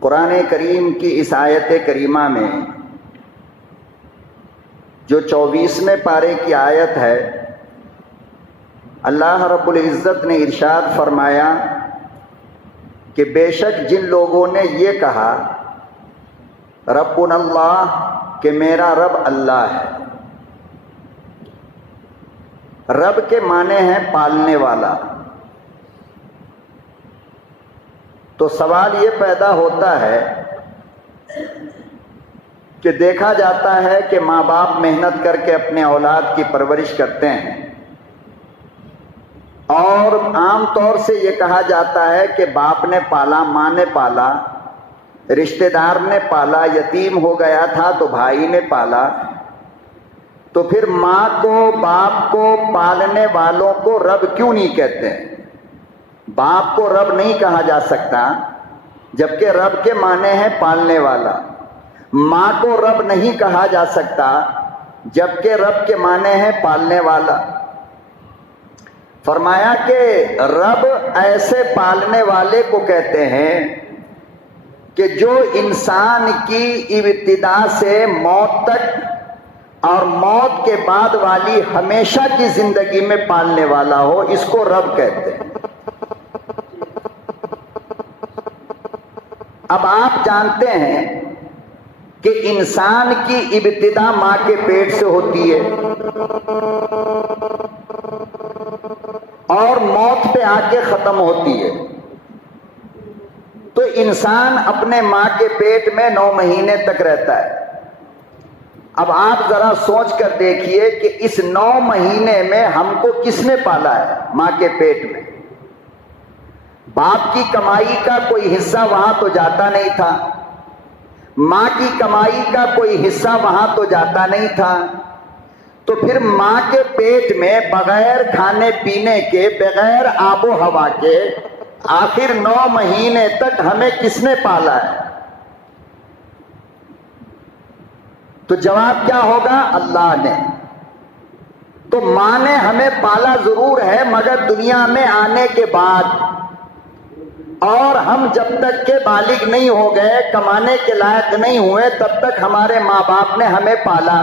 قرآن کریم کی اس آیت کریمہ میں جو 24ویں پارے کی آیت ہے، اللہ رب العزت نے ارشاد فرمایا کہ بے شک جن لوگوں نے یہ کہا ربنا اللہ، کہ میرا رب اللہ ہے۔ رب کے معنی ہیں پالنے والا۔ تو سوال یہ پیدا ہوتا ہے کہ دیکھا جاتا ہے کہ ماں باپ محنت کر کے اپنے اولاد کی پرورش کرتے ہیں، اور عام طور سے یہ کہا جاتا ہے کہ باپ نے پالا، ماں نے پالا، رشتہ دار نے پالا، یتیم ہو گیا تھا تو بھائی نے پالا۔ تو پھر ماں کو، باپ کو پالنے والوں کو رب کیوں نہیں کہتے ہیں؟ باپ کو رب نہیں کہا جا سکتا، جبکہ رب کے معنی ہے پالنے والا۔ ماں کو رب نہیں کہا جا سکتا، جبکہ رب کے معنی ہے پالنے والا۔ فرمایا کہ رب ایسے پالنے والے کو کہتے ہیں کہ جو انسان کی ابتدا سے موت تک اور موت کے بعد والی ہمیشہ کی زندگی میں پالنے والا ہو، اس کو رب کہتے ہیں۔ اب آپ جانتے ہیں کہ انسان کی ابتدا ماں کے پیٹ سے ہوتی ہے اور موت پہ آ کے ختم ہوتی ہے۔ تو انسان اپنے ماں کے پیٹ میں 9 مہینے تک رہتا ہے۔ اب آپ ذرا سوچ کر دیکھیے کہ اس 9 مہینے میں ہم کو کس نے پالا ہے؟ ماں کے پیٹ میں۔ باپ کی کمائی کا کوئی حصہ وہاں تو جاتا نہیں تھا، ماں کی کمائی کا کوئی حصہ وہاں تو جاتا نہیں تھا۔ تو پھر ماں کے پیٹ میں بغیر کھانے پینے کے، بغیر آب و ہوا کے، آخر 9 مہینے تک ہمیں کس نے پالا ہے؟ تو جواب کیا ہوگا؟ اللہ نے۔ تو ماں نے ہمیں پالا ضرور ہے، مگر دنیا میں آنے کے بعد، اور ہم جب تک کہ بالغ نہیں ہو گئے، کمانے کے لائق نہیں ہوئے، تب تک ہمارے ماں باپ نے ہمیں پالا۔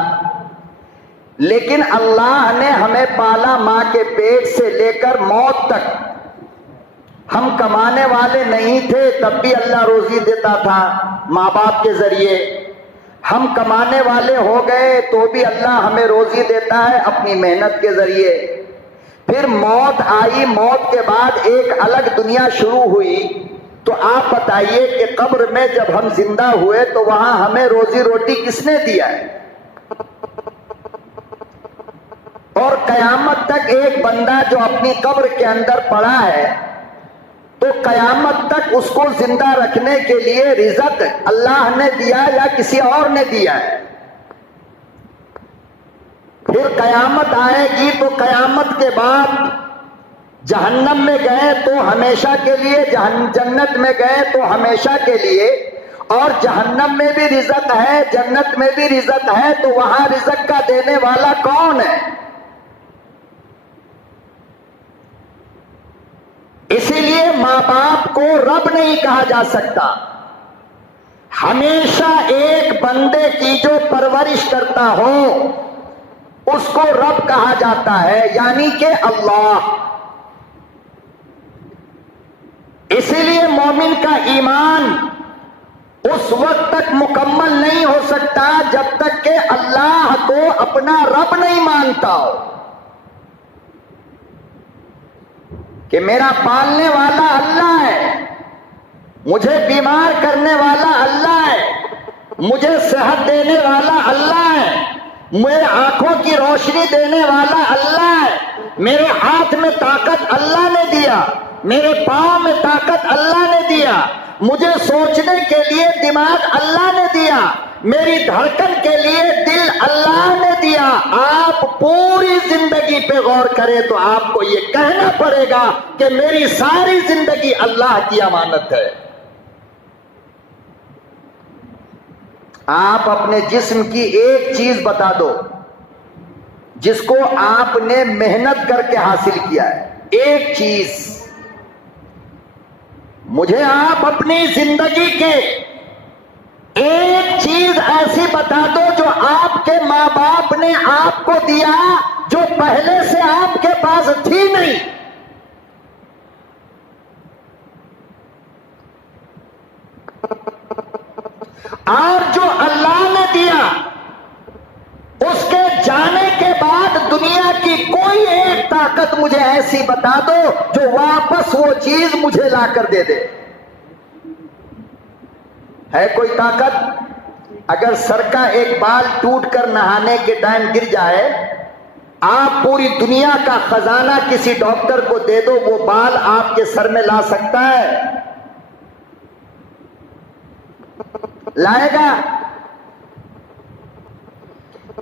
لیکن اللہ نے ہمیں پالا ماں کے پیٹ سے لے کر موت تک۔ ہم کمانے والے نہیں تھے، تب بھی اللہ روزی دیتا تھا ماں باپ کے ذریعے۔ ہم کمانے والے ہو گئے تو بھی اللہ ہمیں روزی دیتا ہے اپنی محنت کے ذریعے۔ پھر موت آئی، موت کے بعد ایک الگ دنیا شروع ہوئی۔ تو آپ بتائیے کہ قبر میں جب ہم زندہ ہوئے تو وہاں ہمیں روزی روٹی کس نے دیا ہے؟ اور قیامت تک ایک بندہ جو اپنی قبر کے اندر پڑا ہے، تو قیامت تک اس کو زندہ رکھنے کے لیے رزق اللہ نے دیا یا کسی اور نے دیا ہے؟ پھر قیامت آئے گی تو قیامت کے بعد جہنم میں گئے تو ہمیشہ کے لیے، جنت میں گئے تو ہمیشہ کے لیے، اور جہنم میں بھی رزق ہے، جنت میں بھی رزق ہے، تو وہاں رزق کا دینے والا کون ہے؟ اسی لیے ماں باپ کو رب نہیں کہا جا سکتا۔ ہمیشہ ایک بندے کی جو پرورش کرتا ہو اس کو رب کہا جاتا ہے، یعنی کہ اللہ۔ اسی لیے مومن کا ایمان اس وقت تک مکمل نہیں ہو سکتا جب تک کہ اللہ کو اپنا رب نہیں مانتا ہو، کہ میرا پالنے والا اللہ ہے، مجھے بیمار کرنے والا اللہ ہے، مجھے صحت دینے والا اللہ ہے، میرے آنکھوں کی روشنی دینے والا اللہ ہے، میرے ہاتھ میں طاقت اللہ نے دیا، میرے پاؤں میں طاقت اللہ نے دیا، مجھے سوچنے کے لیے دماغ اللہ نے دیا، میری دھڑکن کے لیے دل اللہ نے دیا۔ آپ پوری زندگی پہ غور کریں تو آپ کو یہ کہنا پڑے گا کہ میری ساری زندگی اللہ کی امانت ہے۔ آپ اپنے جسم کی ایک چیز بتا دو جس کو آپ نے محنت کر کے حاصل کیا ہے، ایک چیز۔ مجھے آپ اپنی زندگی کے ایک چیز ایسی بتا دو جو آپ کے ماں باپ نے آپ کو دیا جو پہلے سے آپ کے پاس تھی نہیں. اور جو اللہ نے دیا اس کے جانے کے بعد دنیا کی کوئی ایک طاقت مجھے ایسی بتا دو جو واپس وہ چیز مجھے لا کر دے دے. ہے کوئی طاقت؟ اگر سر کا ایک بال ٹوٹ کر نہانے کے ٹائم گر جائے، آپ پوری دنیا کا خزانہ کسی ڈاکٹر کو دے دو، وہ بال آپ کے سر میں لا سکتا ہے؟ لائے گا؟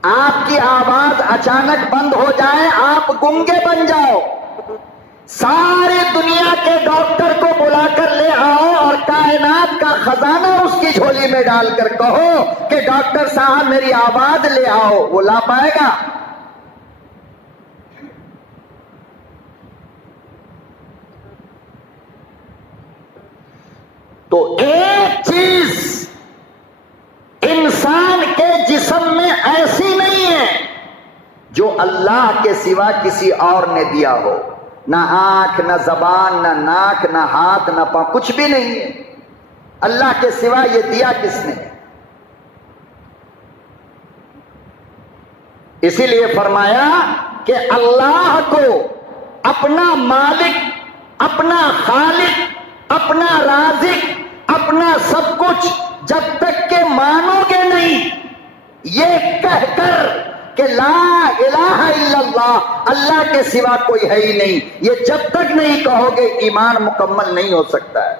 آپ کی آواز اچانک بند ہو جائے، آپ گنگے بن جاؤ، ساری دنیا کے ڈاکٹر کو بلا کر لے آؤ اور کائنات کا خزانہ اس کی جھولی میں ڈال کر کہو کہ ڈاکٹر صاحب میری آواز لے آؤ، وہ لا پائے گا؟ تو ایک چیز انسان کے جسم میں ایسی نہیں ہے جو اللہ کے سوا کسی اور نے دیا ہو. نہ آنکھ، نہ زبان، نہ ناک، نہ ہاتھ، نہ پاؤں، کچھ بھی نہیں ہے. اللہ کے سوا یہ دیا کس نے؟ اسی لیے فرمایا کہ اللہ کو اپنا مالک، اپنا خالق، اپنا رازق، اپنا سب کچھ جب تک کہ مانو گے نہیں، یہ کہہ کر کہ لا الہ الا اللہ، اللہ کے سوا کوئی ہے ہی نہیں، یہ جب تک نہیں کہو گے ایمان مکمل نہیں ہو سکتا ہے.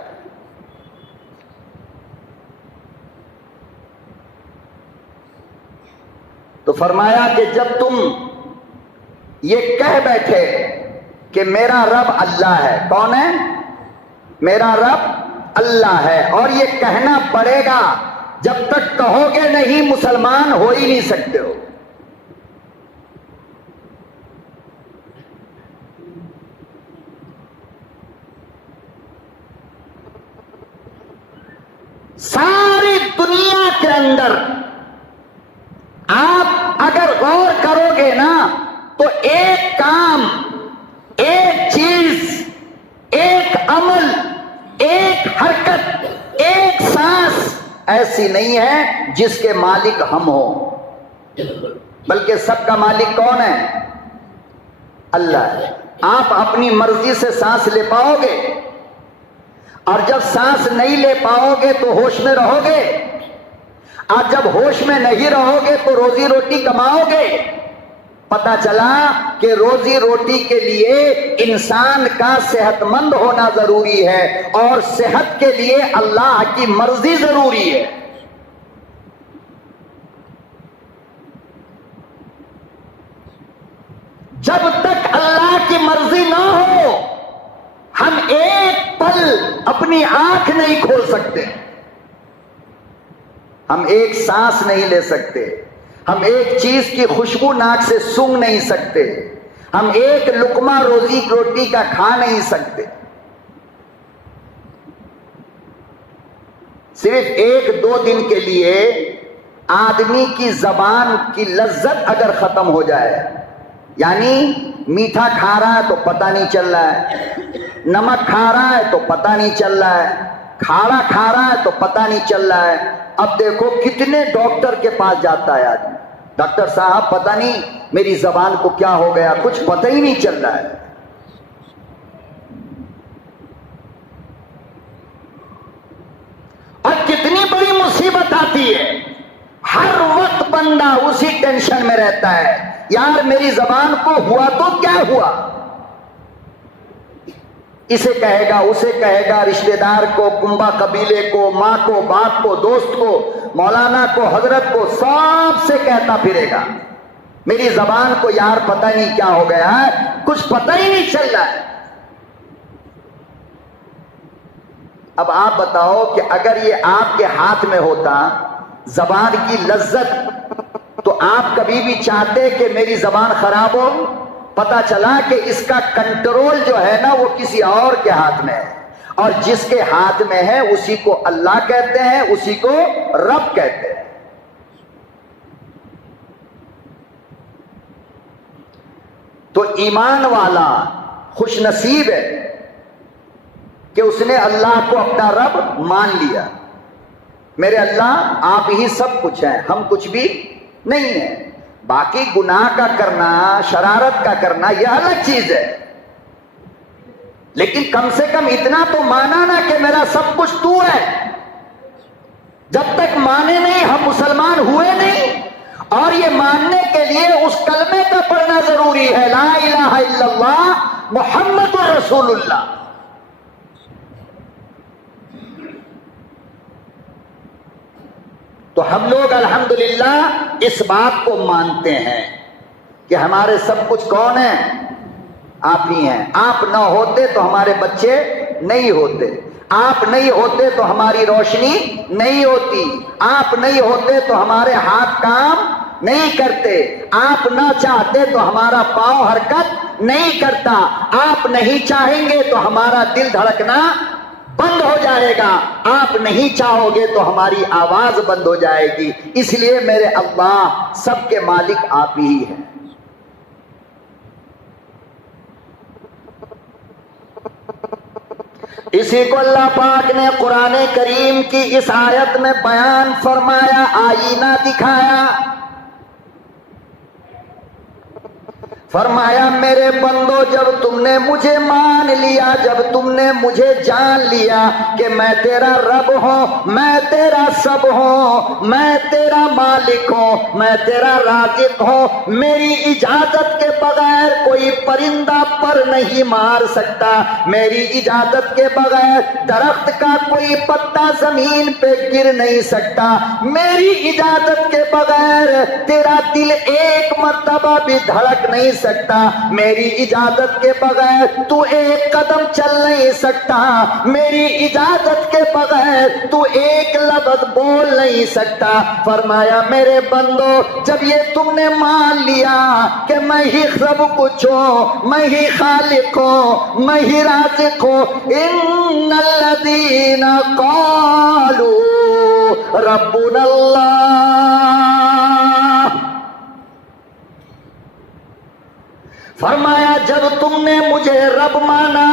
تو فرمایا کہ جب تم یہ کہہ بیٹھے کہ میرا رب اللہ ہے، کون ہے؟ میرا رب اللہ ہے، اور یہ کہنا پڑے گا، جب تک کہو گے نہیں مسلمان ہو ہی نہیں سکتے ہو. ساری دنیا کے اندر آپ اگر غور کرو گے نا تو ایک کام، ایک چیز، ایک عمل، ایک حرکت، ایک سانس ایسی نہیں ہے جس کے مالک ہم ہوں، بلکہ سب کا مالک کون ہے؟ اللہ ہے. آپ اپنی مرضی سے سانس لے پاؤ گے، اور جب سانس نہیں لے پاؤ گے تو ہوش میں رہو گے، اور جب ہوش میں نہیں رہو گے تو روزی روٹی کماؤ گے. پتا چلا کہ روزی روٹی کے لیے انسان کا صحت مند ہونا ضروری ہے، اور صحت کے لیے اللہ کی مرضی ضروری ہے. جب تک اللہ کی مرضی نہ ہو ہم ایک پل اپنی آنکھ نہیں کھول سکتے، ہم ایک سانس نہیں لے سکتے، ہم ایک چیز کی خوشبو ناک سے سونگھ نہیں سکتے، ہم ایک لقمہ روزی روٹی کا کھا نہیں سکتے. صرف ایک دو دن کے لیے آدمی کی زبان کی لذت اگر ختم ہو جائے، یعنی میٹھا کھا رہا ہے تو پتہ نہیں چل رہا ہے، نمک کھا رہا ہے تو پتہ نہیں چل رہا ہے، کھاڑا کھا رہا ہے تو پتہ نہیں چل رہا ہے. اب دیکھو کتنے ڈاکٹر کے پاس جاتا ہے آدمی، ڈاکٹر صاحب پتہ نہیں میری زبان کو کیا ہو گیا، کچھ پتہ ہی نہیں چل رہا ہے. اور کتنی بڑی مصیبت آتی ہے، ہر وقت بندہ اسی ٹینشن میں رہتا ہے، یار میری زبان کو ہوا تو کیا ہوا. اسے کہے گا، اسے کہے گا، رشتہ دار کو، کنبا قبیلے کو، ماں کو، باپ کو، دوست کو، مولانا کو، حضرت کو، سب سے کہتا پھرے گا میری زبان کو یار پتہ نہیں کیا ہو گیا ہے، کچھ پتہ ہی نہیں چل رہا ہے. اب آپ بتاؤ کہ اگر یہ آپ کے ہاتھ میں ہوتا زبان کی لذت، تو آپ کبھی بھی چاہتے کہ میری زبان خراب ہو؟ پتا چلا کہ اس کا کنٹرول جو ہے نا وہ کسی اور کے ہاتھ میں ہے، اور جس کے ہاتھ میں ہے اسی کو اللہ کہتے ہیں، اسی کو رب کہتے ہیں۔ تو ایمان والا خوش نصیب ہے کہ اس نے اللہ کو اپنا رب مان لیا۔ میرے اللہ آپ ہی سب کچھ ہیں، ہم کچھ بھی نہیں ہیں۔ باقی گناہ کا کرنا، شرارت کا کرنا یہ الگ چیز ہے، لیکن کم سے کم اتنا تو مانا نا کہ میرا سب کچھ تو ہے۔ جب تک مانے نہیں ہم مسلمان ہوئے نہیں، اور یہ ماننے کے لیے اس کلمے کا پڑھنا ضروری ہے، لا الہ الا اللہ محمد رسول اللہ۔ تو ہم لوگ الحمدللہ اس بات کو مانتے ہیں کہ ہمارے سب کچھ کون ہیں؟ آپ ہی ہیں۔ آپ نہ ہوتے تو ہمارے بچے نہیں ہوتے، آپ نہیں ہوتے تو ہماری روشنی نہیں ہوتی، آپ نہیں ہوتے تو ہمارے ہاتھ کام نہیں کرتے، آپ نہ چاہتے تو ہمارا پاؤں حرکت نہیں کرتا، آپ نہیں چاہیں گے تو ہمارا دل دھڑکنا بند ہو جائے گا، آپ نہیں چاہو گے تو ہماری آواز بند ہو جائے گی۔ اس لیے میرے اللہ سب کے مالک آپ ہی ہیں۔ اسی کو اللہ پاک نے قرآن کریم کی اس آیت میں بیان فرمایا، آئینہ دکھایا، فرمایا میرے بندو جب تم نے مجھے مان لیا، جب تم نے مجھے جان لیا کہ میں تیرا رب ہوں، میں تیرا سب ہوں، میں تیرا مالک ہوں، میں تیرا رازق ہوں، میری اجازت کے بغیر کوئی پرندہ پر نہیں مار سکتا، میری اجازت کے بغیر درخت کا کوئی پتا زمین پہ گر نہیں سکتا، میری اجازت کے بغیر تیرا دل ایک مرتبہ بھی دھڑک نہیں سکتا، میری اجازت کے بغیر تو ایک قدم چل نہیں سکتا، میری اجازت کے بغیر تو ایک لفظ بول نہیں سکتا۔ فرمایا میرے بندو جب یہ تم نے مان لیا کہ میں ہی سب کچھ ہوں، میں ہی خالق ہوں، میں ہی رازق ہوں، ان الذین قالوا ربنا اللہ، فرمایا جب تم نے مجھے رب مانا،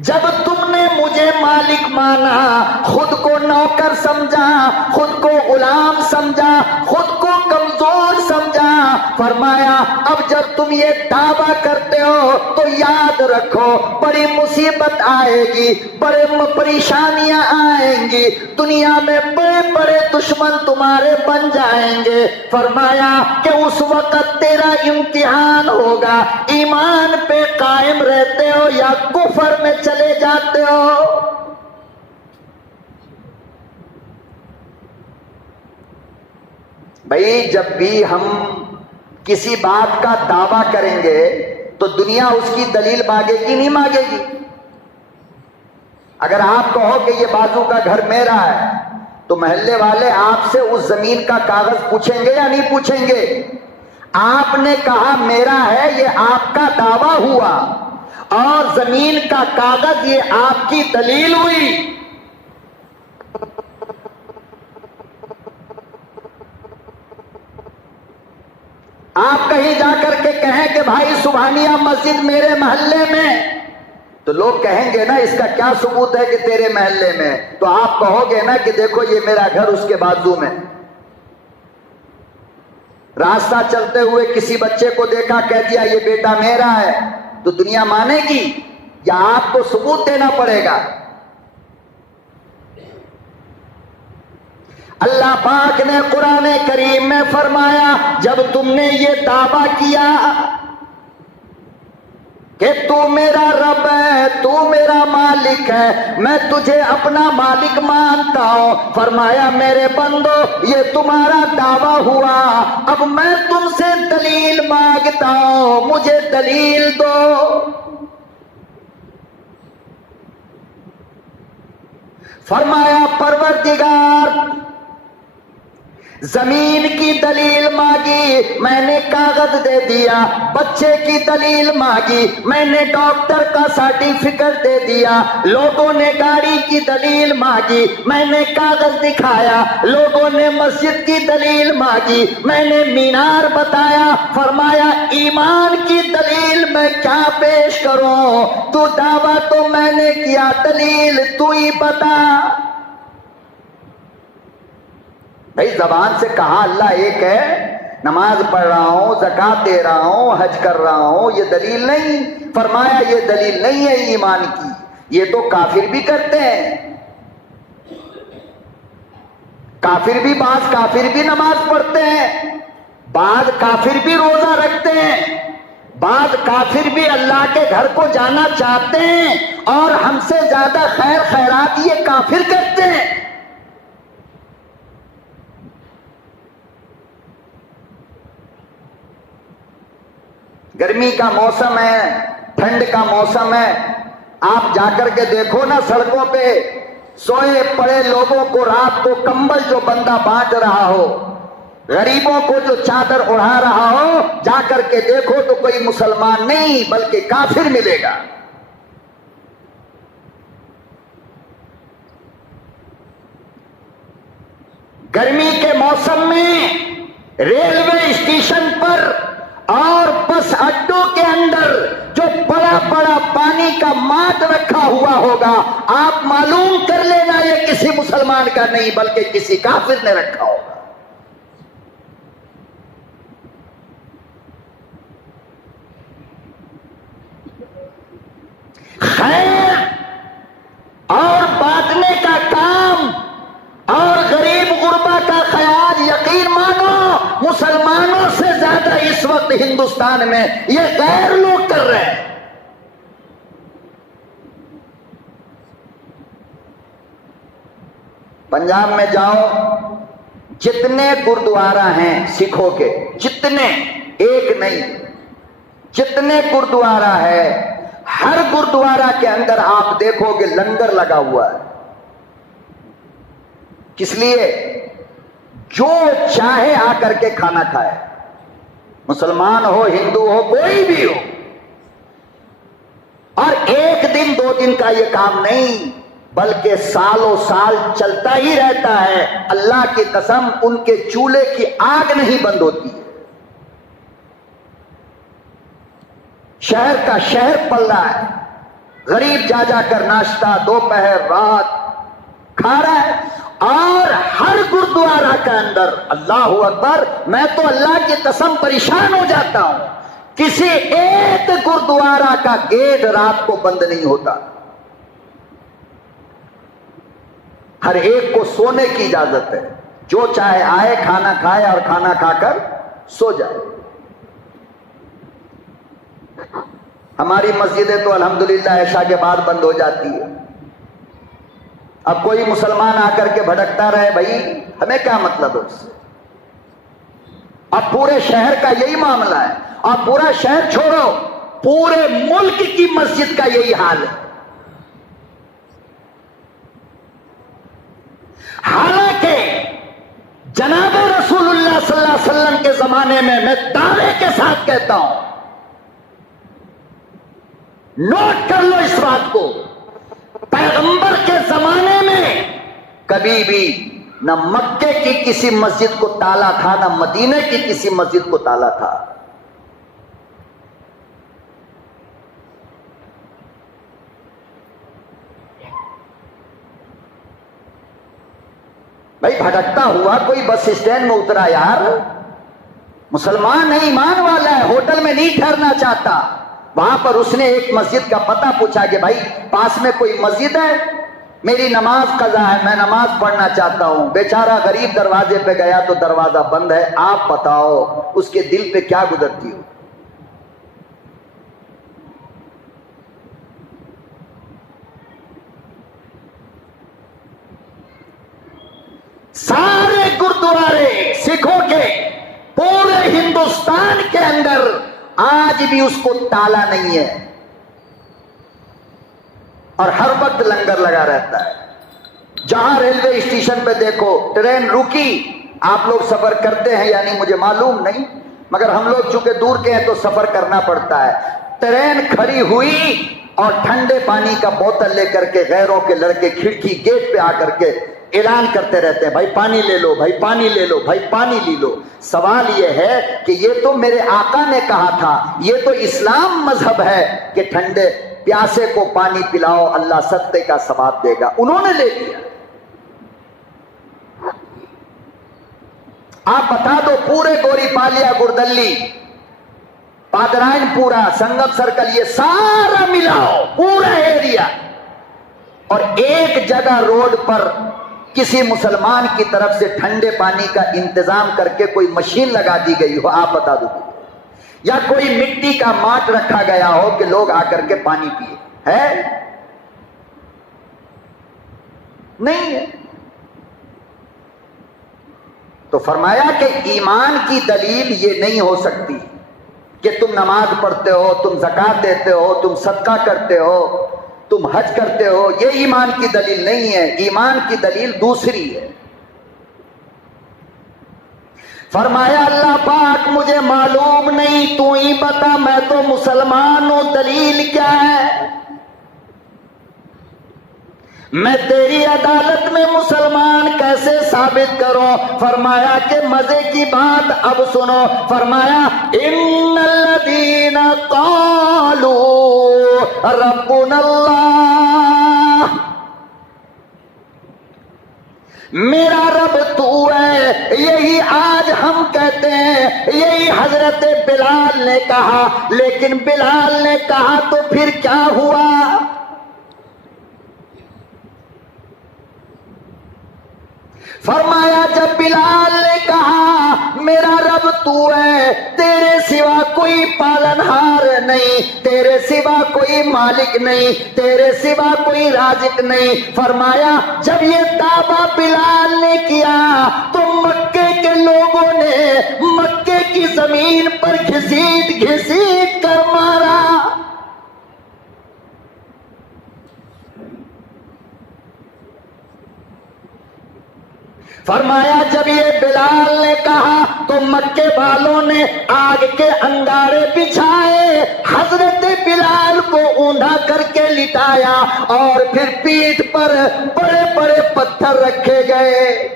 جب تم نے مجھے مالک مانا، خود کو نوکر سمجھا، خود کو غلام سمجھا، خود کو کمزور سمجھا، فرمایا اب جب تم یہ دعویٰ کرتے ہو تو یاد رکھو بڑی مصیبت آئے گی، بڑے پریشانیاں آئیں گی، دنیا میں بڑے بڑے دشمن تمہارے بن جائیں گے۔ فرمایا کہ اس وقت تیرا امتحان ہوگا، ایمان پہ قائم رہتے ہو یا کفر میں چلے جاتے ہو۔ بھائی جب بھی ہم کسی بات کا دعویٰ کریں گے تو دنیا اس کی دلیل مانگے گی نہیں مانگے گی؟ اگر آپ کہو کہ یہ بازو کا گھر میرا ہے تو محلے والے آپ سے اس زمین کا کاغذ پوچھیں گے یا نہیں پوچھیں گے؟ آپ نے کہا میرا ہے، یہ آپ کا دعویٰ ہوا، اور زمین کا کاغذ یہ آپ کی دلیل ہوئی۔ آپ کہیں جا کر کے کہیں کہ بھائی سبحانیہ مسجد میرے محلے میں، تو لوگ کہیں گے نا اس کا کیا ثبوت ہے کہ تیرے محلے میں؟ تو آپ کہو گے نا کہ دیکھو یہ میرا گھر اس کے بازو میں۔ راستہ چلتے ہوئے کسی بچے کو دیکھا، کہہ دیا یہ بیٹا میرا ہے، تو دنیا مانے گی یا آپ کو ثبوت دینا پڑے گا؟ اللہ پاک نے قرآن کریم میں فرمایا جب تم نے یہ دعویٰ کیا کہ تو میرا رب ہے، تو میرا مالک ہے، میں تجھے اپنا مالک مانتا ہوں، فرمایا میرے بندو یہ تمہارا دعویٰ ہوا، اب میں تم سے دلیل مانگتا ہوں، مجھے دلیل دو۔ فرمایا پروردگار زمین کی دلیل مانگی، میں نے کاغذ دے دیا، بچے کی دلیل مانگی، میں نے ڈاکٹر کا سرٹیفکیٹ دے دیا، لوگوں نے گاڑی کی دلیل مانگی، میں نے کاغذ دکھایا، لوگوں نے مسجد کی دلیل مانگی، میں نے مینار بتایا، فرمایا ایمان کی دلیل میں کیا پیش کروں، تو دعویٰ تو میں نے کیا، دلیل تو ہی بتا۔ بھائی زبان سے کہا اللہ ایک ہے، نماز پڑھ رہا ہوں، زکوٰۃ دے رہا ہوں، حج کر رہا ہوں، یہ دلیل نہیں؟ فرمایا یہ دلیل نہیں ہے ایمان کی، یہ تو کافر بھی کرتے ہیں، کافر بھی، بعض کافر بھی نماز پڑھتے ہیں، بعض کافر بھی روزہ رکھتے ہیں، بعض کافر بھی اللہ کے گھر کو جانا چاہتے ہیں، اور ہم سے زیادہ خیر خیرات یہ کافر کرتے ہیں۔ گرمی کا موسم ہے، ٹھنڈ کا موسم ہے، آپ جا کر کے دیکھو نا سڑکوں پہ سوئے پڑے لوگوں کو رات کو کمبل جو بندہ بانٹ رہا ہو، غریبوں کو جو چادر اڑا رہا ہو، جا کر کے دیکھو تو کوئی مسلمان نہیں بلکہ کافر ملے گا۔ گرمی کے موسم میں ریلوے اسٹیشن پر اور بس اڈوں کے اندر جو بڑا بڑا پانی کا ماٹ رکھا ہوا ہوگا، آپ معلوم کر لینا یہ کسی مسلمان کا نہیں بلکہ کسی کافر نے رکھا ہوگا۔ خیر اور بانٹنے کا کام اور غریب غربا کا خیال، یقین مانو مسلمانوں سے زیادہ اس وقت ہندوستان میں یہ غیر لوگ کر رہے ہیں۔ پنجاب میں جاؤ، جتنے گردوارہ ہیں سکھوں کے، جتنے، ایک نہیں، جتنے گردوارہ ہے، ہر گردوارہ کے اندر آپ دیکھو گے لنگر لگا ہوا ہے۔ کس لیے؟ جو چاہے آ کر کے کھانا کھائے، مسلمان ہو، ہندو ہو، کوئی بھی ہو۔ اور ایک دن دو دن کا یہ کام نہیں بلکہ سالوں سال چلتا ہی رہتا ہے۔ اللہ کی قسم ان کے چولہے کی آگ نہیں بند ہوتی ہے۔ شہر کا شہر پل رہا ہے، غریب جا جا کر ناشتہ دوپہر رات کھا رہا ہے، اور ہر گردوارہ کے اندر، اللہ اکبر، میں تو اللہ کی قسم پریشان ہو جاتا ہوں، کسی ایک گردوارہ کا گیٹ رات کو بند نہیں ہوتا، ہر ایک کو سونے کی اجازت ہے، جو چاہے آئے کھانا کھائے اور کھانا کھا کر سو جائے۔ ہماری مسجدیں تو الحمدللہ عشاء کے بعد بند ہو جاتی ہے۔ اب کوئی مسلمان آ کر کے بھٹکتا رہے، بھائی ہمیں کیا مطلب ہے اس سے؟ اب پورے شہر کا یہی معاملہ ہے، اور پورا شہر چھوڑو، پورے ملک کی مسجد کا یہی حال ہے۔ حالانکہ جناب رسول اللہ صلی اللہ علیہ وسلم کے زمانے میں دعوے کے ساتھ کہتا ہوں، نوٹ کر لو اس بات کو، پیغمبر کے زمانے میں کبھی بھی نہ مکے کی کسی مسجد کو تالا تھا، نہ مدینے کی کسی مسجد کو تالا تھا۔ بھائی بھٹکتا ہوا کوئی بس اسٹینڈ میں اترا، یار مسلمان ہے، ایمان والا ہے، ہوٹل میں نہیں ٹھہرنا چاہتا، وہاں پر اس نے ایک مسجد کا پتہ پوچھا کہ بھائی پاس میں کوئی مسجد ہے، میری نماز قضا ہے، میں نماز پڑھنا چاہتا ہوں۔ بیچارہ غریب دروازے پہ گیا تو دروازہ بند ہے، آپ بتاؤ اس کے دل پہ کیا گزرتی ہو؟ سارے گردوارے سکھوں کے پورے ہندوستان کے اندر آج بھی اس کو تالا نہیں ہے، اور ہر وقت لنگر لگا رہتا ہے۔ جہاں ریلوے اسٹیشن پہ دیکھو ٹرین رکی، آپ لوگ سفر کرتے ہیں یا نہیں مجھے معلوم نہیں، مگر ہم لوگ چونکہ دور کے ہیں تو سفر کرنا پڑتا ہے۔ ٹرین کھڑی ہوئی اور ٹھنڈے پانی کا بوتل لے کر کے غیروں کے لڑکے کھڑکی گیٹ پہ آ کر کے اعلان کرتے رہتے ہیں، بھائی پانی لے لو، بھائی پانی لے لو، بھائی پانی لے لو۔ سوال یہ ہے کہ یہ تو میرے آقا نے کہا تھا، یہ تو اسلام مذہب ہے کہ ٹھنڈے پیاسے کو پانی پلاؤ، اللہ صدقے کا ثواب دے گا، انہوں نے لے لیا۔ آپ بتا دو پورے گوری پالیا، گردلی، پادرائن، پورا سنگم سرکل، یہ سارا ملاؤ پورا ایریا، اور ایک جگہ روڈ پر کسی مسلمان کی طرف سے ٹھنڈے پانی کا انتظام کر کے کوئی مشین لگا دی گئی ہو، آپ بتا دو، یا کوئی مٹی کا ماٹ رکھا گیا ہو کہ لوگ آ کر کے پانی پیے، ہے؟ نہیں ہے۔ تو فرمایا کہ ایمان کی دلیل یہ نہیں ہو سکتی کہ تم نماز پڑھتے ہو، تم زکات دیتے ہو، تم صدقہ کرتے ہو، تم حج کرتے ہو، یہ ایمان کی دلیل نہیں ہے۔ ایمان کی دلیل دوسری ہے۔ فرمایا اللہ پاک مجھے معلوم نہیں، تو ہی بتا، میں تو مسلمان ہوں، دلیل کیا ہے؟ میں تیری عدالت میں مسلمان کیسے ثابت کروں؟ فرمایا کہ مزے کی بات اب سنو، فرمایا ان الذین قالوا ربنا اللہ، میرا رب تو ہے، یہی آج ہم کہتے ہیں، یہی حضرت بلال نے کہا، لیکن بلال نے کہا تو پھر کیا ہوا؟ فرمایا جب بلال نے کہا میرا رب تو ہے، تیرے سوا کوئی پالنہار نہیں، تیرے سوا کوئی مالک نہیں، تیرے سوا کوئی رازق نہیں، فرمایا جب یہ دعویٰ بلال نے کیا تو مکے کے لوگوں نے مکے کی زمین پر گھسیٹ گھسیٹ کر مارا۔ فرمایا جب یہ بلال نے کہا تو مکے والوں نے آگ کے انگارے بچھائے، حضرت بلال کو اونڈا کر کے لٹایا، اور پھر پیٹھ پر بڑے بڑے پتھر رکھے گئے۔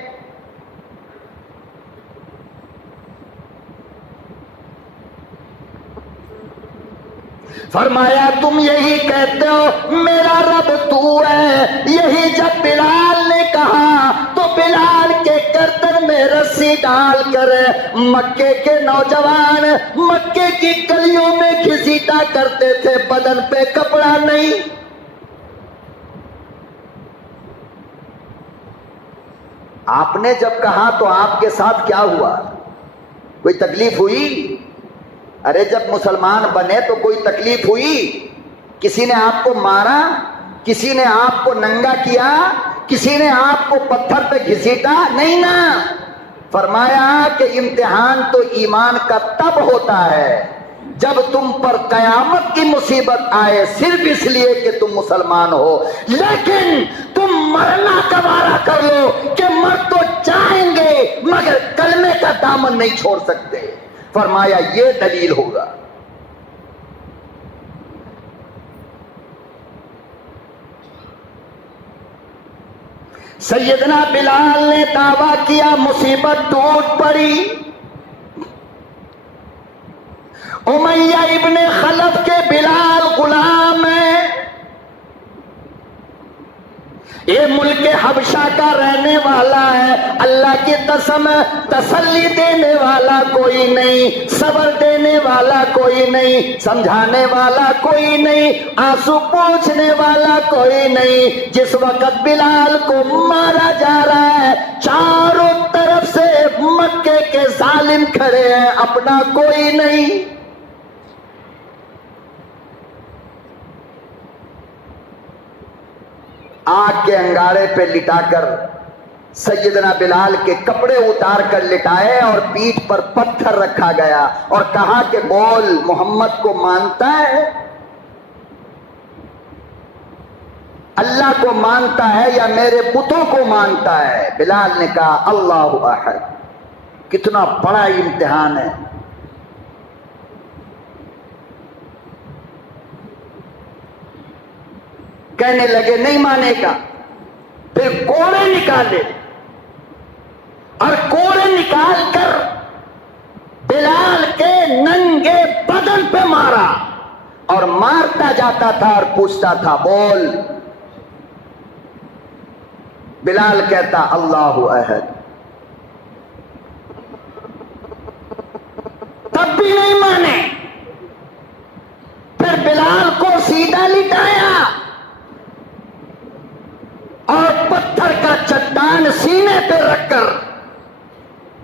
فرمایا تم یہی کہتے ہو میرا رب تو ہے، یہی جب بلال نے کہا تو بلال کے گردن میں رسی ڈال کر مکے کے نوجوان مکے کی گلیوں میں گھسیٹا کرتے تھے، بدن پہ کپڑا نہیں۔ آپ نے جب کہا تو آپ کے ساتھ کیا ہوا؟ کوئی تکلیف ہوئی؟ ارے جب مسلمان بنے تو کوئی تکلیف ہوئی؟ کسی نے آپ کو مارا؟ کسی نے آپ کو ننگا کیا؟ کسی نے آپ کو پتھر پہ گھسیٹا؟ نہیں نا۔ فرمایا کہ امتحان تو ایمان کا تب ہوتا ہے جب تم پر قیامت کی مصیبت آئے، صرف اس لیے کہ تم مسلمان ہو، لیکن تم مرنا گوارا کر لو کہ مر تو جائیں گے مگر کلمے کا دامن نہیں چھوڑ سکتے۔ فرمایا یہ دلیل ہوگا۔ سیدنا بلال نے دعویٰ کیا، مصیبت ٹوٹ پڑی۔ امیہ ابن خلف کے بلال غلام ہیں، یہ ملک حبشہ کا رہنے والا ہے، اللہ کی قسم تسلی دینے والا کوئی نہیں، صبر دینے والا کوئی نہیں، سمجھانے والا کوئی نہیں، آنسو پوچھنے والا کوئی نہیں۔ جس وقت بلال کو مارا جا رہا ہے چاروں طرف سے مکے کے ظالم کھڑے ہیں، اپنا کوئی نہیں۔ آگ کے انگارے پہ لٹا کر سیدنا بلال کے کپڑے اتار کر لٹائے اور پیٹھ پر پتھر رکھا گیا اور کہا کہ بول، محمد کو مانتا ہے؟ اللہ کو مانتا ہے یا میرے بتوں کو مانتا ہے؟ بلال نے کہا اللہ احد، کتنا بڑا امتحان ہے. کہنے لگے نہیں مانے گا. پھر کوڑے نکالے اور کوڑے نکال کر بلال کے ننگے بدن پہ مارا اور مارتا جاتا تھا اور پوچھتا تھا بول. بلال کہتا اللہ احد. تب بھی نہیں مانے. پھر بلال کو سیدھا لٹایا اور پتھر کا چٹان سینے پہ رکھ کر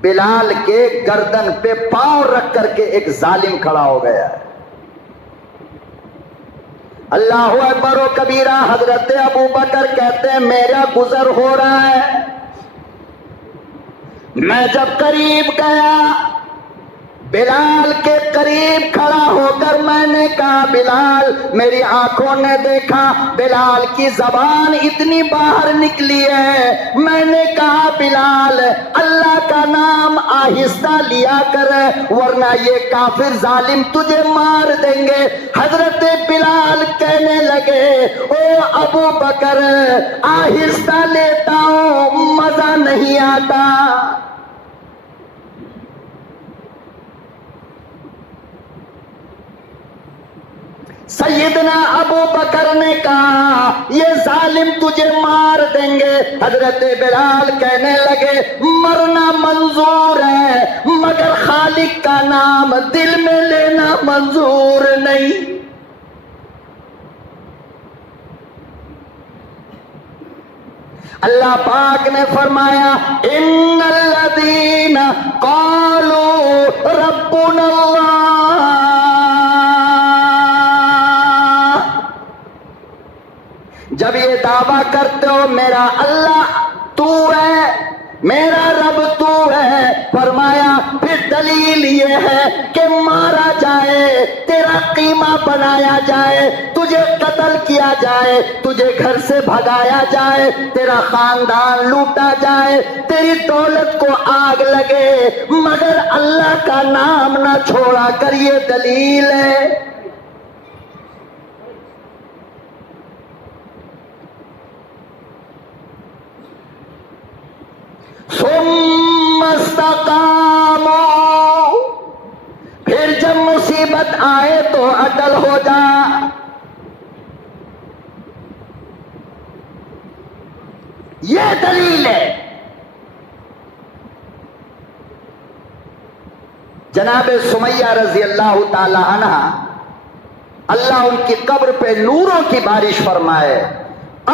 بلال کے گردن پہ پاؤں رکھ کر کے ایک ظالم کھڑا ہو گیا. اللہ اکبر و کبیرہ. حضرت ابو بکر کہتے ہیں میرا گزر ہو رہا ہے. میں جب قریب گیا بلال کے قریب کھڑا ہو کر میں نے کہا بلال. میری آنکھوں نے دیکھا بلال کی زبان اتنی باہر نکلی ہے. میں نے کہا بلال اللہ کا نام آہستہ لیا کر ورنہ یہ کافر ظالم تجھے مار دیں گے. حضرت بلال کہنے لگے او ابو بکر آہستہ لیتا ہوں مزہ نہیں آتا. سیدنا ابو بکر نے کہا یہ ظالم تجھے مار دیں گے. حضرت بلال کہنے لگے مرنا منظور ہے مگر خالق کا نام دل میں لینا منظور نہیں. اللہ پاک نے فرمایا ان الذین قالوا ربنا اللہ. جب یہ دعویٰ کرتے ہو میرا اللہ تو ہے میرا رب تو ہے فرمایا پھر دلیل یہ ہے کہ مارا جائے تیرا قیمہ بنایا جائے تجھے قتل کیا جائے تجھے گھر سے بھگایا جائے تیرا خاندان لوٹا جائے تیری دولت کو آگ لگے مگر اللہ کا نام نہ چھوڑا کر یہ دلیل ہے. ثم استقاموا. پھر جب مصیبت آئے تو اٹل ہو جا. یہ دلیل ہے. جناب سمیہ رضی اللہ تعالی عنہ اللہ ان کی قبر پہ نوروں کی بارش فرمائے.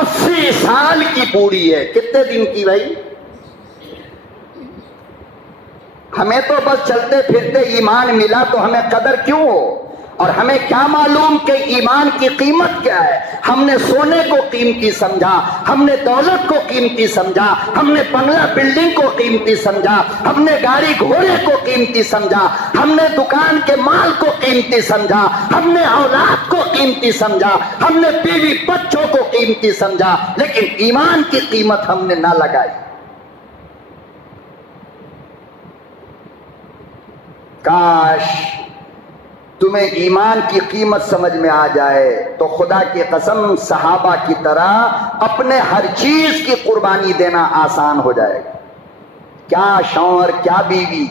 80 سال کی بوڑھی ہے. کتنے دن کی بھائی؟ ہمیں تو بس چلتے پھرتے ایمان ملا تو ہمیں قدر کیوں ہو اور ہمیں کیا معلوم کہ ایمان کی قیمت کیا ہے. ہم نے سونے کو قیمتی سمجھا ہم نے دولت کو قیمتی سمجھا ہم نے بنگلہ بلڈنگ کو قیمتی سمجھا ہم نے گاڑی گھوڑے کو قیمتی سمجھا ہم نے دکان کے مال کو قیمتی سمجھا ہم نے اولاد کو قیمتی سمجھا ہم نے بیوی بچوں کو قیمتی سمجھا لیکن ایمان کی قیمت ہم نے نہ لگائی. کاش تمہیں ایمان کی قیمت سمجھ میں آ جائے تو خدا کی قسم صحابہ کی طرح اپنے ہر چیز کی قربانی دینا آسان ہو جائے گا. کیا شوہر کیا بیوی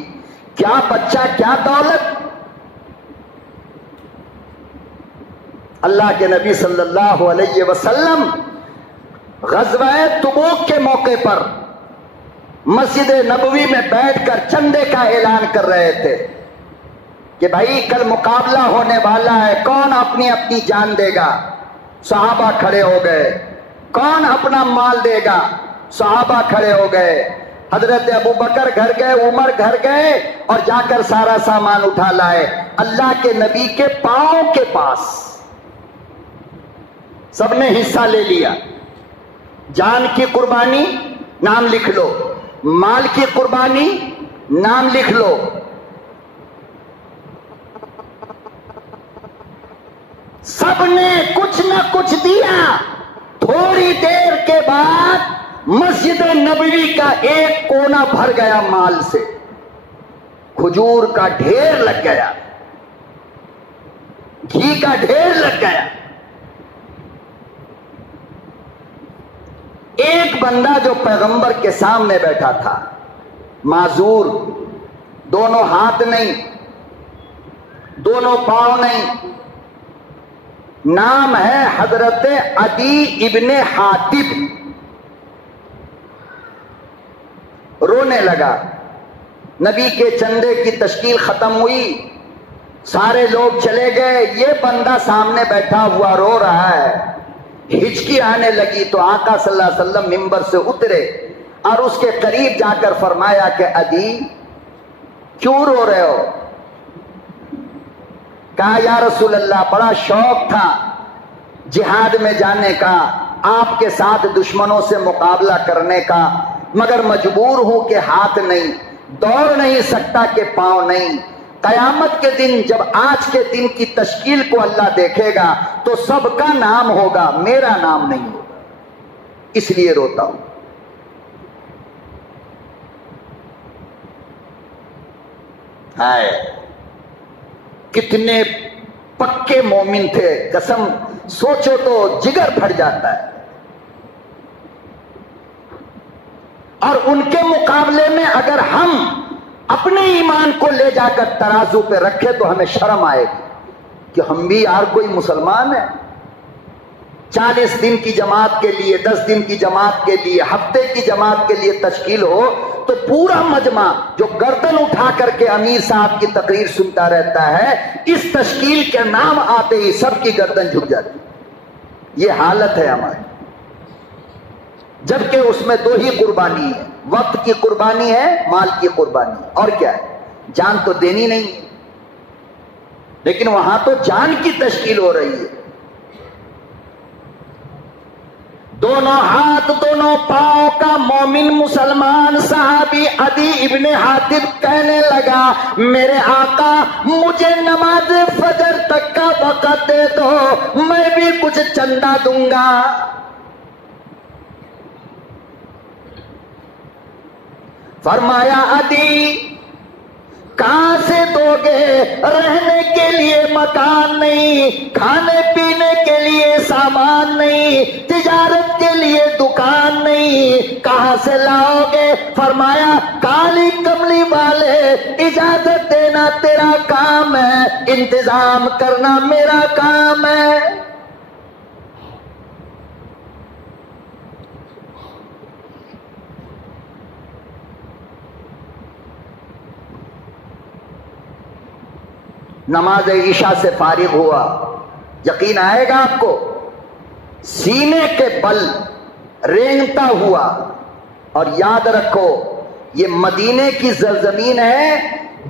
کیا بچہ کیا دولت. اللہ کے نبی صلی اللہ علیہ وسلم غزوہ تبوک کے موقع پر مسجد نبوی میں بیٹھ کر چندے کا اعلان کر رہے تھے کہ بھائی کل مقابلہ ہونے والا ہے کون اپنی اپنی جان دے گا. صحابہ کھڑے ہو گئے. کون اپنا مال دے گا. صحابہ کھڑے ہو گئے. حضرت ابو بکر گھر گئے عمر گھر گئے اور جا کر سارا سامان اٹھا لائے. اللہ کے نبی کے پاؤں کے پاس سب نے حصہ لے لیا. جان کی قربانی نام لکھ لو مال کی قربانی نام لکھ لو. سب نے کچھ نہ کچھ دیا. تھوڑی دیر کے بعد مسجد نبوی کا ایک کونا بھر گیا مال سے. کھجور کا ڈھیر لگ گیا، گھی کا ڈھیر لگ گیا۔ ایک بندہ جو پیغمبر کے سامنے بیٹھا تھا، معذور، دونوں ہاتھ نہیں، دونوں پاؤں نہیں، نام ہے حضرت عدی ابن حاتب، رونے لگا۔ نبی کے چندے کی تشکیل ختم ہوئی، سارے لوگ چلے گئے، یہ بندہ سامنے بیٹھا ہوا رو رہا ہے۔ ہچکی آنے لگی تو آقا صلی اللہ علیہ وسلم ممبر سے اترے اور اس کے قریب جا کر فرمایا کہ عدی کیوں رو رہے ہو؟ کہا یا رسول اللہ بڑا شوق تھا جہاد میں جانے کا، آپ کے ساتھ دشمنوں سے مقابلہ کرنے کا، مگر مجبور ہوں کہ ہاتھ نہیں، دوڑ نہیں سکتا کہ پاؤں نہیں۔ قیامت کے دن جب آج کے دن کی تشکیل کو اللہ دیکھے گا تو سب کا نام ہوگا، میرا نام نہیں ہوگا، اس لیے روتا ہوں۔ ہائے کتنے پکے مومن تھے، قسم سوچو تو جگر پھٹ جاتا ہے۔ اور ان کے مقابلے میں اگر ہم اپنے ایمان کو لے جا کر ترازو پہ رکھے تو ہمیں شرم آئے گی کہ ہم بھی یار کوئی مسلمان ہیں۔ 40 دن کی جماعت کے لیے، 10 دن کی جماعت کے لیے، ہفتے کی جماعت کے لیے تشکیل ہو تو پورا مجمع جو گردن اٹھا کر کے امیر صاحب کی تقریر سنتا رہتا ہے، اس تشکیل کے نام آتے ہی سب کی گردن جھک جاتی۔ یہ حالت ہے ہماری، جبکہ اس میں 2 ہی قربانی ہے، وقت کی قربانی ہے، مال کی قربانی ہے، اور کیا ہے؟ جان تو دینی نہیں ہے، لیکن وہاں تو جان کی تشکیل ہو رہی ہے۔ دونوں ہاتھ دونوں پاؤں کا مومن مسلمان صحابی عدی ابن حاتب کہنے لگا میرے آقا مجھے نماز فجر تک کا وقت دے دو، میں بھی کچھ چندہ دوں گا۔ فرمایا عدی کہاں سے دو گے؟ رہنے کے لیے مکان نہیں، کھانے پینے کے لیے سامان نہیں، تجارت کے لیے دکان نہیں، کہاں سے لاؤ گے؟ فرمایا کالی کملی والے اجازت دینا تیرا کام ہے، انتظام کرنا میرا کام ہے۔ نماز عشاء سے فارغ ہوا، یقین آئے گا آپ کو، سینے کے بل رینگتا ہوا۔ اور یاد رکھو یہ مدینے کی زمین ہے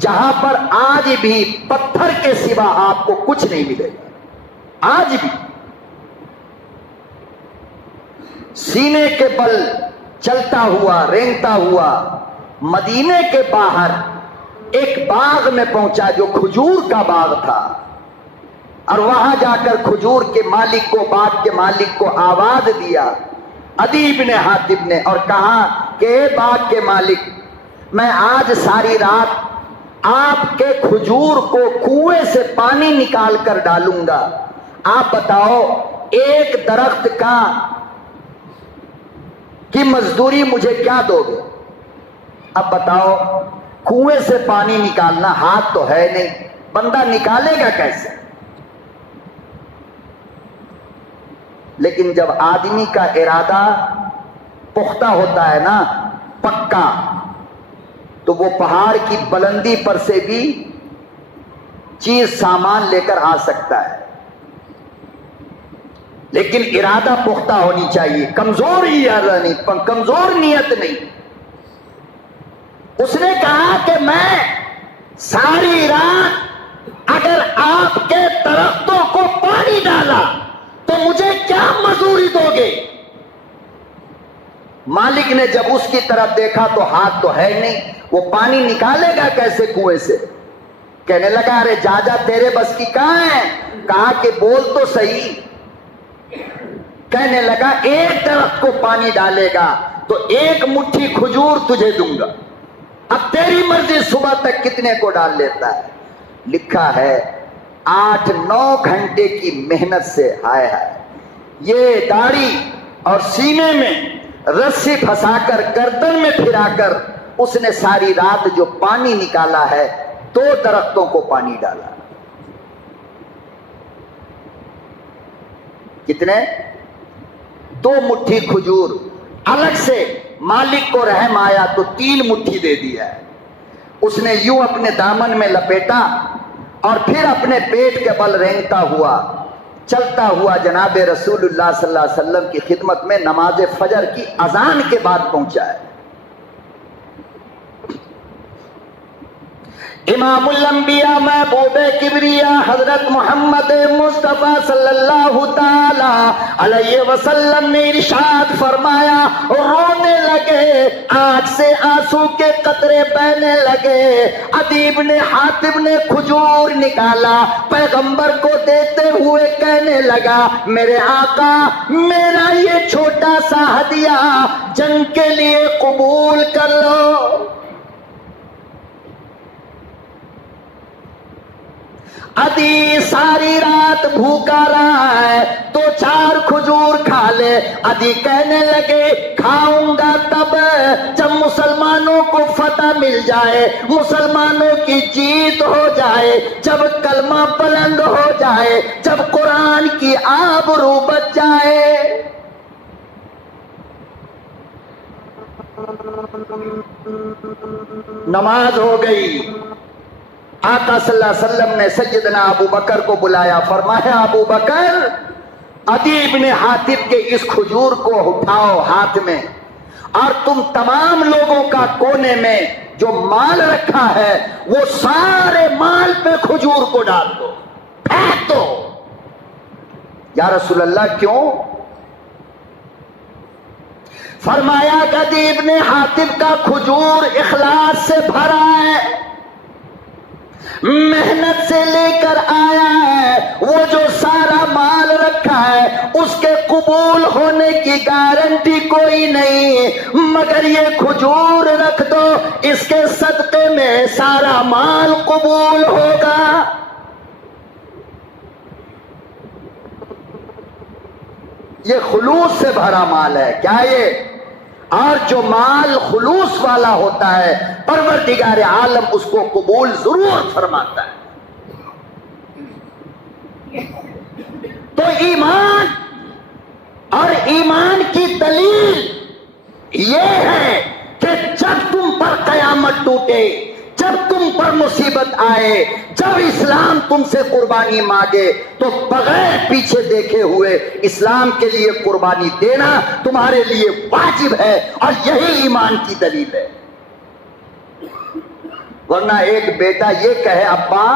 جہاں پر آج بھی پتھر کے سوا آپ کو کچھ نہیں ملے گا، آج بھی سینے کے بل چلتا ہوا رینگتا ہوا مدینے کے باہر ایک باغ میں پہنچا جو کھجور کا باغ تھا، اور وہاں جا کر کھجور کے مالک کو، باغ کے مالک کو آواز دیا عدی بن حاتب نے، اور کہا کہ اے باغ کے مالک میں آج ساری رات آپ کے کھجور کو کنویں سے پانی نکال کر ڈالوں گا، آپ بتاؤ ایک درخت کا کی مزدوری مجھے کیا دو گے؟ اب بتاؤ کنویں سے پانی نکالنا ہاتھ تو ہے نہیں، بندہ نکالے گا کیسے؟ لیکن جب آدمی کا ارادہ پختہ ہوتا ہے نا، پکا، تو وہ پہاڑ کی بلندی پر سے بھی چیز سامان لے کر آ سکتا ہے، لیکن ارادہ پختہ ہونی چاہیے، کمزور ارادہ نہیں، کمزور نیت نہیں۔ اس نے کہا کہ میں ساری رات اگر آپ کے درختوں کو پانی ڈالا تو مجھے کیا مزدوری دو گے؟ مالک نے جب اس کی طرف دیکھا تو ہاتھ تو ہے نہیں، وہ پانی نکالے گا کیسے کنویں سے؟ کہنے لگا ارے جاجا تیرے بس کی کہاں ہے؟ کہا کہ بول تو صحیح۔ کہنے لگا ایک درخت کو پانی ڈالے گا تو 1 مٹھی کھجور تجھے دوں گا۔ اب تیری مرضی صبح تک کتنے کو ڈال لیتا ہے. لکھا ہے 8-9 گھنٹے کی محنت سے ہائے ہائے یہ داڑھی اور سینے میں رسی پھنسا کر گردن میں پھرا کر اس نے ساری رات جو پانی نکالا ہے 2 درختوں کو پانی ڈالا. کتنے؟ 2 مٹھی کھجور. الگ سے مالک کو رحم آیا تو 3 مٹھی دے دیا. اس نے یوں اپنے دامن میں لپیٹا اور پھر اپنے پیٹ کے بل رینگتا ہوا چلتا ہوا جناب رسول اللہ صلی اللہ علیہ وسلم کی خدمت میں نماز فجر کی اذان کے بعد پہنچا ہے. امام الانبیاء محبوب کبریا حضرت محمد مصطفیٰ صلی اللہ تعالی علیہ وسلم نے ارشاد فرمایا. رونے لگے, آنکھ سے آنسو کے قطرے بہنے لگے. عدی بن حاتم نے کھجور نکالا, پیغمبر کو دیتے ہوئے کہنے لگا میرے آقا میرا یہ چھوٹا سا ہدیہ جنگ کے لیے قبول کر لو. عدی ساری رات بھوکا رہا ہے تو 4 کھجور کھا لے. عدی کہنے لگے کھاؤں گا تب جب مسلمانوں کو فتح مل جائے, مسلمانوں کی جیت ہو جائے, جب کلمہ بلند ہو جائے, جب قرآن کی آبرو بچ جائے. نماز ہو گئی. آقا صلی اللہ علیہ وسلم نے سیدنا ابو بکر کو بلایا, فرمایا ابو بکر عدی بن حاتم کے اس کھجور کو اٹھاؤ ہاتھ میں اور تم تمام لوگوں کا کونے میں جو مال رکھا ہے وہ سارے مال پہ کھجور کو ڈال دو, پھینک دو. یا رسول اللہ کیوں؟ فرمایا کہ عدی بن حاتم کا کھجور اخلاص سے بھرا ہے, محنت سے لے کر آیا ہے, وہ جو سارا مال رکھا ہے اس کے قبول ہونے کی گارنٹی کوئی نہیں, مگر یہ کھجور رکھ دو اس کے صدقے میں سارا مال قبول ہوگا. یہ خلوص سے بھرا مال ہے. کیا یہ؟ اور جو مال خلوص والا ہوتا ہے پروردگار عالم اس کو قبول ضرور فرماتا ہے. تو ایمان اور ایمان کی دلیل یہ ہے کہ جب تم پر قیامت ٹوٹے, جب تم پر مصیبت آئے, جب اسلام تم سے قربانی مانگے تو بغیر پیچھے دیکھے ہوئے اسلام کے لیے قربانی دینا تمہارے لیے واجب ہے, اور یہی ایمان کی دلیل ہے. ورنہ ایک بیٹا یہ کہے ابا